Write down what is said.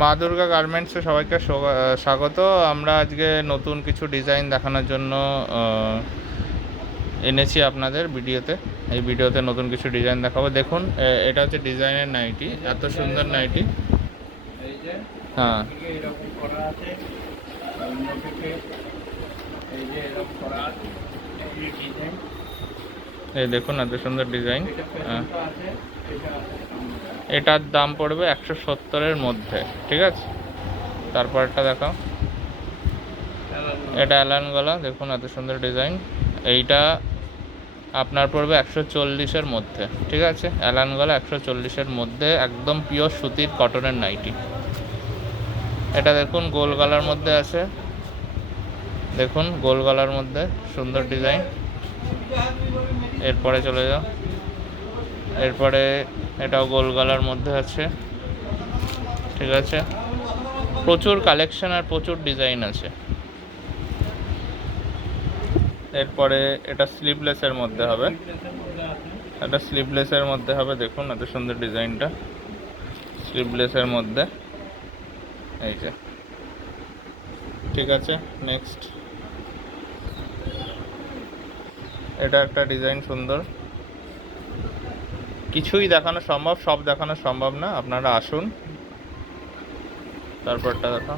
মা দুর্গা গার্মেন্টসে সবাইকে স্বাগত। আমরা আজকে নতুন কিছু ডিজাইন দেখানোর জন্য এনেছি আপনাদের ভিডিওতে। এই ভিডিওতে নতুন কিছু ডিজাইন দেখাবো। দেখুন, এটা হচ্ছে ডিজাইনের নাইটি, এত সুন্দর নাইটি। হ্যাঁ, এই দেখুন এত সুন্দর ডিজাইন। এটার দাম পড়বে 170-এর মধ্যে, ঠিক আছে। তারপরটা দেখাও, এটা অ্যালান গলা, দেখুন এত সুন্দর ডিজাইন। এইটা আপনার পড়বে 140-এর মধ্যে, ঠিক আছে। অ্যালান গলা 140-এর মধ্যে, একদম পিওর সুতির কটনের নাইটি। এটা দেখুন গোল গলার মধ্যে আছে, দেখুন গোল গলার মধ্যে সুন্দর ডিজাইন। এরপরে চলে যাও, এরপরে এটাও গোল গলার মধ্যে আছে, ঠিক আছে। প্রচুর কালেকশন আর প্রচুর ডিজাইন আছে। এরপরে এটা স্লিভলেসের মধ্যে হবে, এটা স্লিভলেসের মধ্যে হবে। দেখুন এত সুন্দর ডিজাইনটা, স্লিভলেসের মধ্যে, এই যে, ঠিক আছে। নেক্সট, এটা একটা ডিজাইন সুন্দর। কিছুই দেখানো সম্ভব, সব দেখানো সম্ভব না, আপনারা আসুন। তারপরটা দেখো,